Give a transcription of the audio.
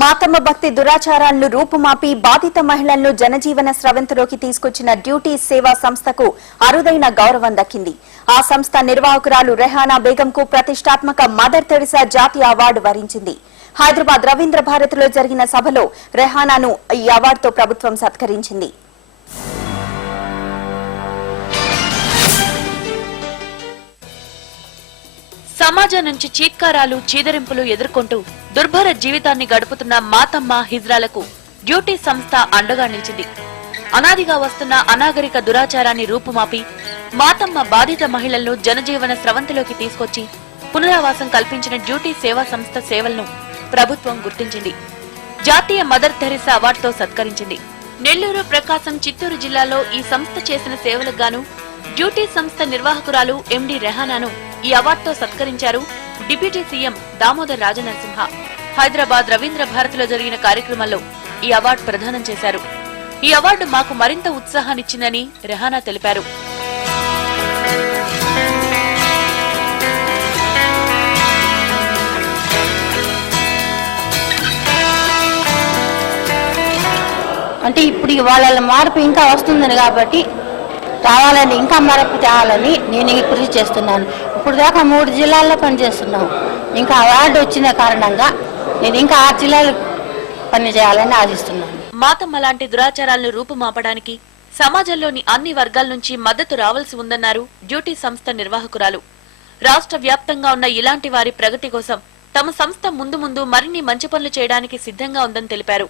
మాతమ్మ భక్తి దురాచారాలను రూపుమాపి బాధిత మహిళలను జనజీవన స్రవంతిలోకి తీసుకొచ్చిన డ్యూటీ సేవా సంస్థకు అరుదైన గౌరవం దక్కింది. ఆ సంస్థ నిర్వాహకురాలు రెహానా బేగంకు ప్రతిష్టాత్మక మదర్ తెరిసా జాతీయ అవార్డు వరించింది. హైదరాబాద్ రవీంద్ర భారతిలో జరిగిన సభలో రెహానాను ఈ అవార్డుతో ప్రభుత్వం సత్కరించింది. సమాజం నుంచి చీత్కారాలు చీదరింపులు ఎదుర్కొంటూ దుర్భర జీవితాన్ని గడుపుతున్న మాతమ్మ హిజ్రాలకు డ్యూటీ సంస్థ అండగా నిలిచింది. అనాదిగా వస్తున్న అనాగరిక దురాచారాన్ని రూపుమాపి మాతమ్మ బాధిత మహిళలను జనజీవన స్రవంతిలోకి తీసుకొచ్చి పునరావాసం కల్పించిన డ్యూటీ సేవా సంస్థ సేవలను ప్రభుత్వం గుర్తించింది. జాతీయ మదర్ తెరిసా అవార్డుతో సత్కరించింది. నెల్లూరు, ప్రకాశం, చిత్తూరు జిల్లాలో ఈ సంస్థ చేసిన సేవలకు గాను డ్యూటీ సంస్థ నిర్వాహకురాలు ఎండి రెహానాను ఈ అవార్డుతో సత్కరించారు డిప్యూటీ సీఎం దామోదర్ రాజనరసింహ. హైదరాబాద్ రవీంద్ర భారతిలో జరిగిన కార్యక్రమంలో ఈ అవార్డు ప్రదానం చేశారు. ఈ అవార్డు మాకు మరింత ఉత్సాహాన్నిచ్చిందని రెహానా తెలిపారు. అంటే ఇప్పుడు వాళ్ళ మార్పు ఇంకా వస్తుందని కాబట్టి రావాలని, ఇంకా మార్పు తేవాలని నేను కృషి చేస్తున్నాను. ఇప్పుడు దాకా 3 జిల్లాల్లో పనిచేస్తున్నాను. ఇంకా అవార్డు వచ్చిన కారణంగా నేను ఇంకా 6 జిల్లాలు పనిచేయాలని ఆశిస్తున్నాను. మాతమ్మ లాంటి దురాచారాలను రూపుమాపడానికి సమాజంలోని అన్ని వర్గాల నుంచి మద్దతు రావాల్సి ఉందన్నారు డ్యూటీ సంస్థ నిర్వాహకురాలు. రాష్ట్ర వ్యాప్తంగా ఉన్న ఇలాంటి వారి ప్రగతి కోసం తమ సంస్థ ముందు మరిన్ని మంచి పనులు చేయడానికి సిద్ధంగా ఉందని తెలిపారు.